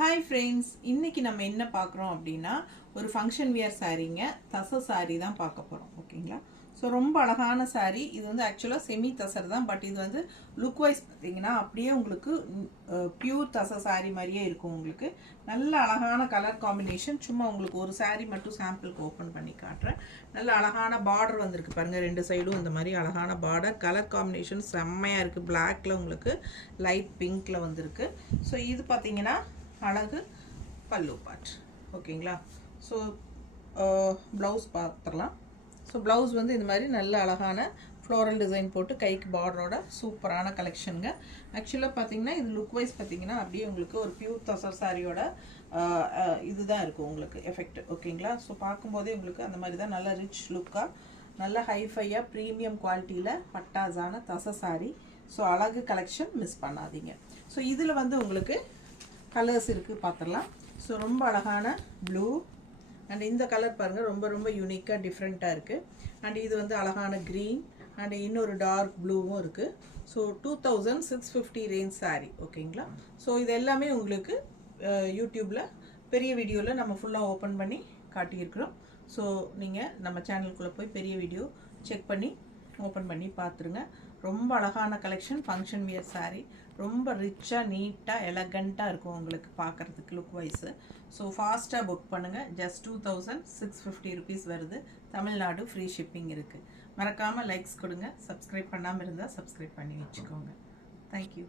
Hi friends, இன்னைக்கு நம்ம என்ன பார்க்குறோம் அப்படின்னா ஒரு ஃபங்க்ஷன் வியர் சாரீங்க, தசை சாரீ தான் பார்க்க போகிறோம். ஓகேங்களா? ஸோ ரொம்ப அழகான சாரீ. இது வந்து ஆக்சுவலாக செமி தசர் தான், பட் இது வந்து லுக் வைஸ் பார்த்தீங்கன்னா அப்படியே உங்களுக்கு பியூர் தசை சாரீ மாதிரியே இருக்கும். உங்களுக்கு நல்ல அழகான கலர் காம்பினேஷன். சும்மா உங்களுக்கு ஒரு சாரீ மட்டும் சாம்பிளுக்கு ஓப்பன் பண்ணி காட்டுறேன். நல்ல அழகான பார்டர் வந்திருக்கு பாருங்கள், ரெண்டு சைடும் இந்த மாதிரி அழகான பார்டர். கலர் காம்பினேஷன் செம்மையாக இருக்குது. பிளாக்ல உங்களுக்கு லைட் பிங்க்ல வந்திருக்கு. ஸோ இது பார்த்தீங்கன்னா அழகு பல்லு பார்ட். ஓகேங்களா? ஸோ ப்ளவுஸ் பார்த்துடலாம். ஸோ ப்ளவுஸ் வந்து இந்த மாதிரி நல்ல அழகான ஃப்ளோரல் டிசைன் போட்டு கைக்கு பார்டரோட சூப்பரான கலெக்ஷனுங்க. ஆக்சுவலாக பார்த்தீங்கன்னா இது லுக் வைஸ் பார்த்தீங்கன்னா அப்படியே உங்களுக்கு ஒரு பியூர் தசர் சாரியோட இதுதான் இருக்கும் உங்களுக்கு எஃபெக்ட். ஓகேங்களா? ஸோ பார்க்கும்போதே உங்களுக்கு அந்த மாதிரி தான் நல்ல ரிச் லுக்காக, நல்ல ஹைஃபையாக ப்ரீமியம் குவாலிட்டியில் பட்டாஸான தசை சாரி. ஸோ அழகு கலெக்ஷன் மிஸ் பண்ணாதீங்க. ஸோ இதில் வந்து உங்களுக்கு கலர்ஸ் இருக்குது, பார்த்துடலாம். ஸோ ரொம்ப அழகான ப்ளூ அண்ட் இந்த கலர் பாருங்கள், ரொம்ப ரொம்ப யூனிக்காக டிஃப்ரெண்ட்டாக இருக்குது. அண்ட் இது வந்து அழகான க்ரீன் அண்ட் இன்னொரு டார்க் ப்ளூவும் இருக்குது. So 2650 range sari. ஓகேங்களா? ஸோ இது எல்லாமே உங்களுக்கு யூடியூப்பில் பெரிய வீடியோவில் நம்ம ஃபுல்லாக ஓப்பன் பண்ணி காட்டியிருக்கிறோம். ஸோ நீங்கள் நம்ம சேனலுக்குள்ளே போய் பெரிய வீடியோ செக் பண்ணி ஓப்பன் பண்ணி பார்த்துருங்க. ரொம்ப அழகான கலெக்ஷன், ஃபங்க்ஷன் வியர் சாரீ. ரொம்ப ரிச்சாக நீட்டாக எலகண்ட்டாக இருக்கும் உங்களுக்கு பார்க்குறதுக்கு லுக் வைஸு. ஸோ ஃபாஸ்ட்டாக புக் பண்ணுங்கள். ஜஸ்ட் 2650 ருபீஸ் வருது. தமிழ்நாடு ஃப்ரீ ஷிப்பிங் இருக்குது. மறக்காமல் லைக்ஸ் கொடுங்க. சப்ஸ்கிரைப் பண்ணாமல் இருந்தால் சப்ஸ்கிரைப் பண்ணி வச்சுக்கோங்க. தேங்க்யூ.